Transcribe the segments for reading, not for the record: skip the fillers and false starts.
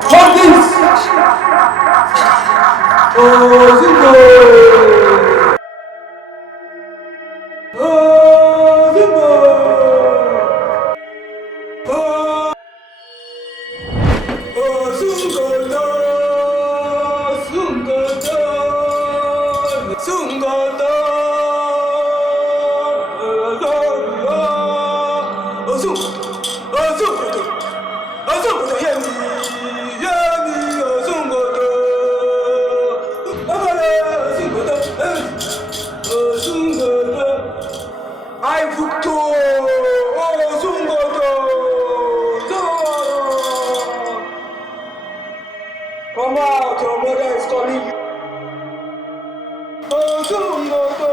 Hold this! Oh, Zimbo! Oh, Zimbo! Oh, oh, Zungoto! Zungoto! Zungoto! Oh, Zungoto! Oh, Zungoto! Oh, Zungoto! Hear me! Hear me! Oh, Zungoto! Oh, Zungoto! Oh, Zungoto! I Victor! Oh, Zungoto! Come out, your mother is calling you. Oh, Zungoto!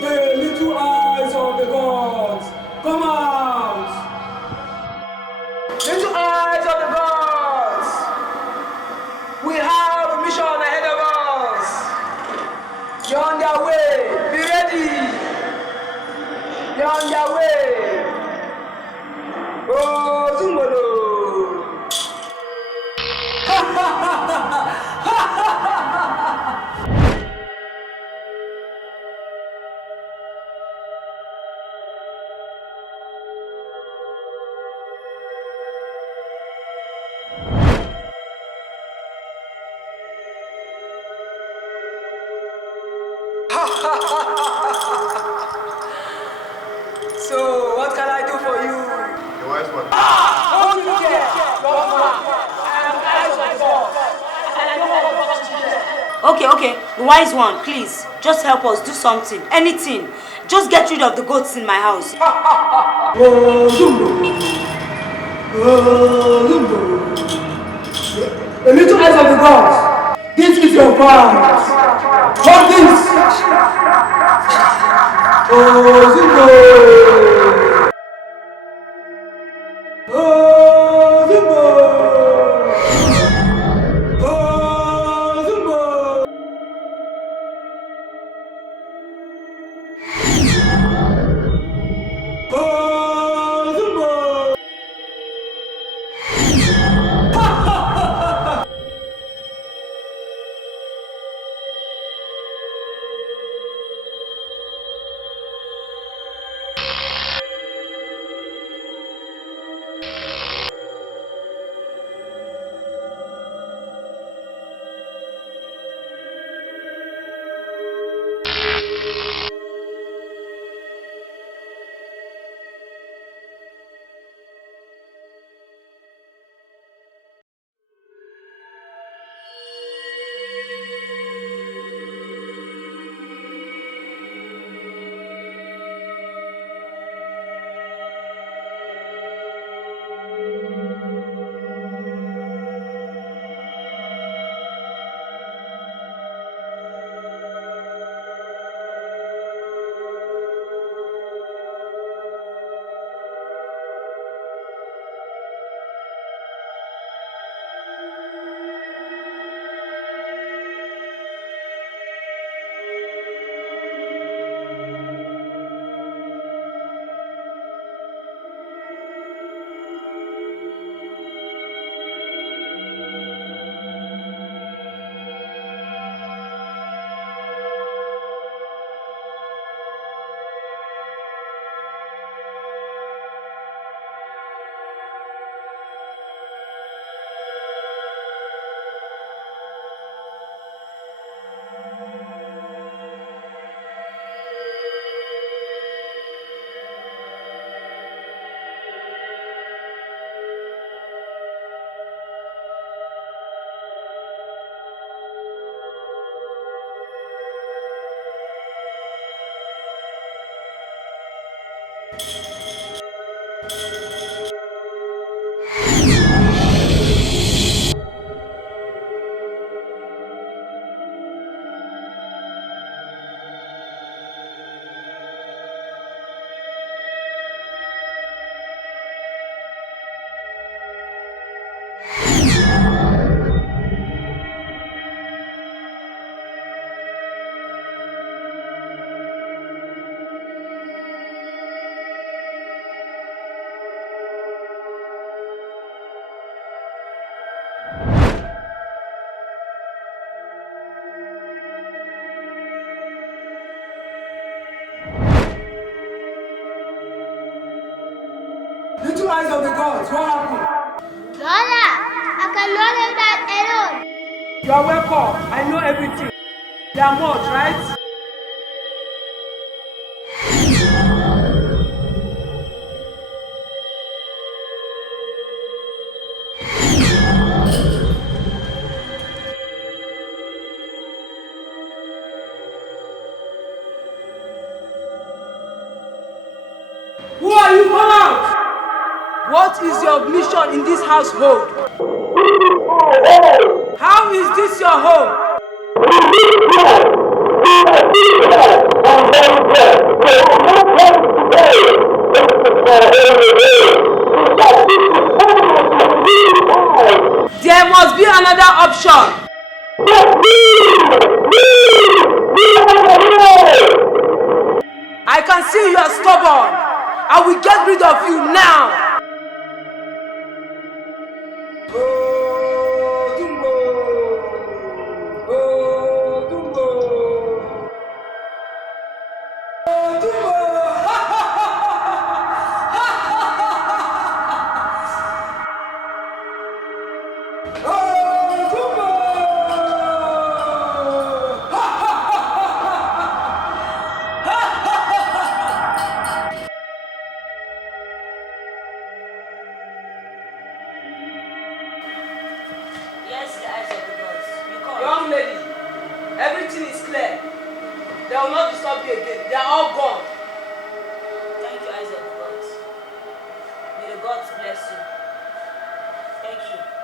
The little eyes of the gods, come out! Little eyes of the gods, we have a mission ahead of us. You're on their way, be ready. You're on their way. Oh, Zungoto! So, what can I do for you? The wise one. What do you get? I am the eyes of the gods, and I know what to get. Okay, the wise one, please, just help us do something, anything. Just get rid of the goats in my house. Oh, Zumbo! Oh, Zumbo! The little eyes of the gods, this is your prize. Hold this! Oh, Zumbo! Oh, Zumbo! Oh, Zumbo! Oh, Zumbo! eyes of the gods, what happened? Mother, I cannot leave that alone. You are welcome. I know everything. They are much, right? Who are you? Come out! What is your mission in this household? How is this your home? There must be another option. I can see you are stubborn. I will get rid of you now. Yes, the eyes of the gods. You call. Young lady, everything is clear. They will not disturb you again. They are all gone. Thank you, eyes of the gods. May the gods bless you. Thank you.